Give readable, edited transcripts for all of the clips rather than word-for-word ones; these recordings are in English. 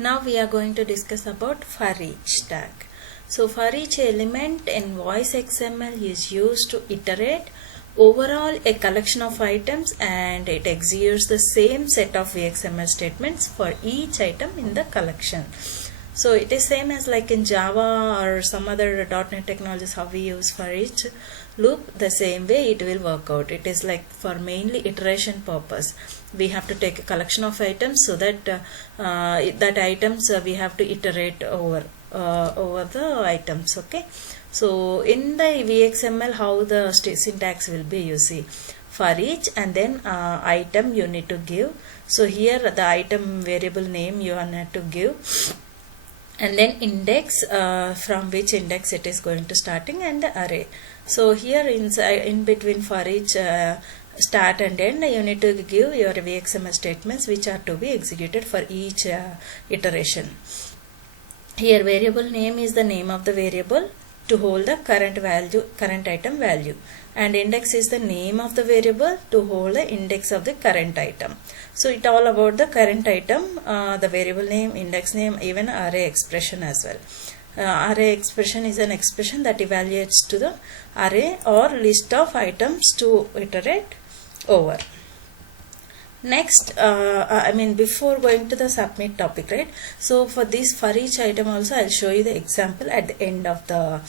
Now we are going to discuss about foreach tag. So foreach element in voice XML is used to iterate overall a collection of items, and it executes the same set of VXML statements for each item in the collection. So it is same as like in Java or some other .NET technologies how we use for each loop. The same way it will work out. It is like for mainly iteration purpose. We have to take a collection of items so that that items we have to iterate over the items. Okay. So in the VXML how the syntax will be, you see, for each and then item you need to give. So here the item variable name you need to give, and then index from which index it is going to starting, and the array. So here in between for each start and end you need to give your VXML statements which are to be executed for each iteration. Here variable name is the name of the variable to hold the current item value, and index is the name of the variable to hold the index of the current item. So it all about the current item, the variable name, index name, even array expression as well. Array expression is an expression that evaluates to the array or list of items to iterate over. Next, before going to the submit topic, right? So for this for each item also I'll show you the example at the end of the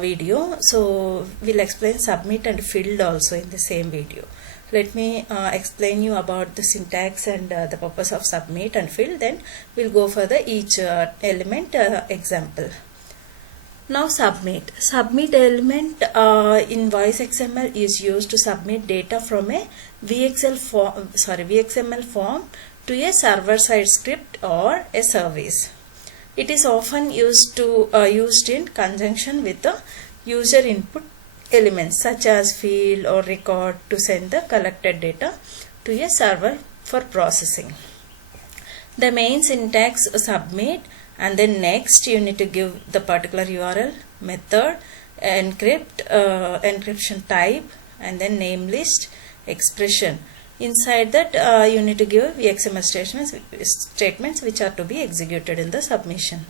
video. So we'll explain submit and field also in the same video. Let me explain you about the syntax and the purpose of submit and field, then we'll go for the each element example. Now submit. Submit element in voice XML is used to submit data from a VXML form to a server-side script or a service. It is often used in conjunction with the user input elements such as field or record to send the collected data to a server for processing. The main syntax submit, and then next you need to give the particular URL, method, encryption type, and then name list, expression. Inside that you need to give VXML statements which are to be executed in the submission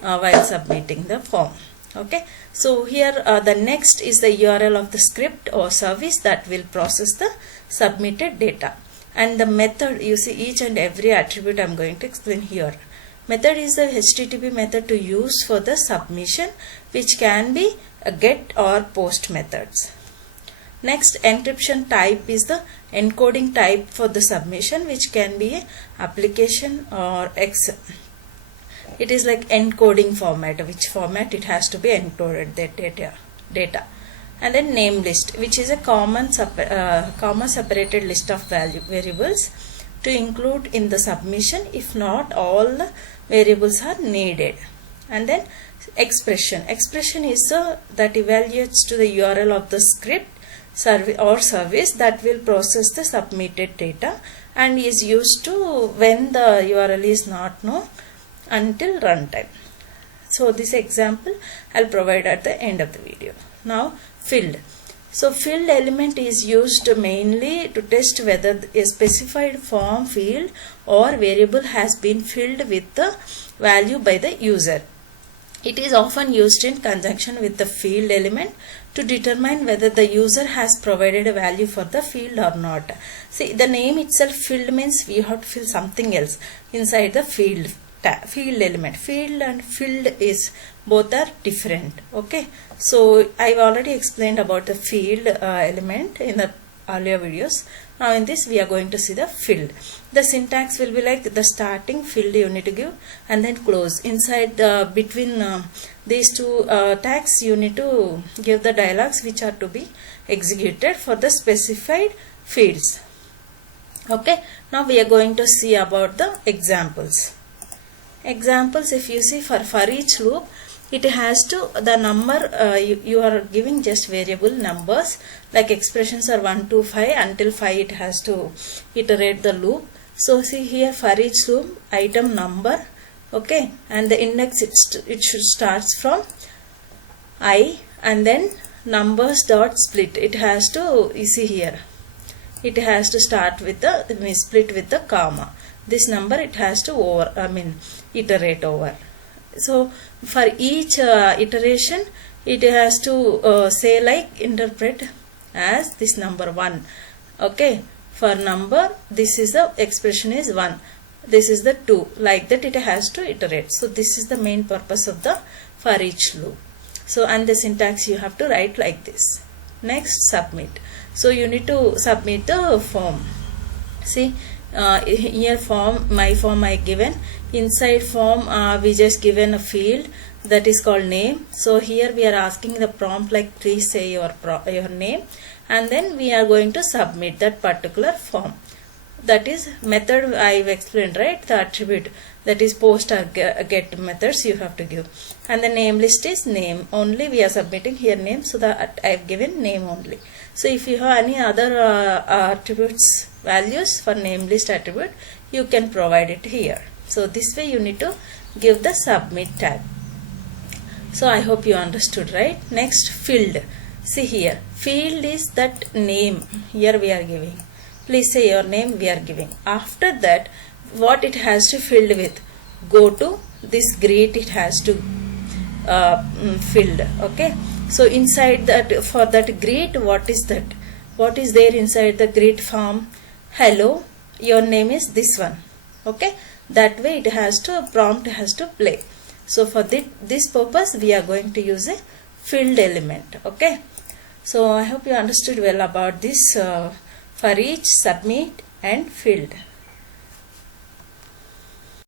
while submitting the form. Okay, so here the next is the URL of the script or service that will process the submitted data, and the method, you see each and every attribute I'm going to explain here. Method is the HTTP method to use for the submission, which can be a get or post methods. Next, encryption type is the encoding type for the submission, which can be a application or it is like encoding format, which format it has to be encoded that data. And then name list, which is a comma separated list of variables to include in the submission if not all the variables are needed. And then expression is that evaluates to the URL of the script or service that will process the submitted data and is used to when the URL is not known until runtime. So this example I'll provide at the end of the video. Now field. So field element is used mainly to test whether a specified form, field or variable has been filled with the value by the user. It is often used in conjunction with the field element to determine whether the user has provided a value for the field or not. See, the name itself field means we have to fill something else inside the field element. Field and field is both are different. Okay, so I've already explained about the field element in the earlier videos. Now in this we are going to see the field. The syntax will be like the starting field you need to give, and then close. Inside between these two tags you need to give the dialogues which are to be executed for the specified fields. Okay, now we are going to see about the examples. Examples, if you see for each loop, it has to the number you are giving just variable numbers, like expressions are 1 to 5 until 5 it has to iterate the loop. So see here for each loop item number, okay, and the index it should starts from I, and then numbers dot split, it has to, you see here it has to start with the split with the comma. this number it has to iterate over. So for each iteration it has to say like interpret as this number 1. Okay, for number this is the expression is 1, this is the 2, like that it has to iterate. So this is the main purpose of the for each loop. So and the syntax you have to write like this. Next, submit. So you need to submit the form. See here my form I given. Inside form we just given a field that is called name. So here we are asking the prompt like please say your name, and then we are going to submit that particular form. That is method I've explained, right? The attribute that is post or get methods you have to give, and the name list is name only. We are submitting here name, so that I've given name only. So if you have any other attributes values for name list attribute, you can provide it here. So this way you need to give the submit tag. So I hope you understood, right? Next, field. See here, field is that name. Here we are giving. Please say your name we are giving. After that, what it has to fill with? Go to this greet, it has to filled. Okay. So inside that, for that greet, what is that? What is there inside the greet form? Hello, your name is this one. Okay. That way it has to, prompt has to play. So for this purpose we are going to use a filled element. Okay. So I hope you understood well about this for each, submit and filled.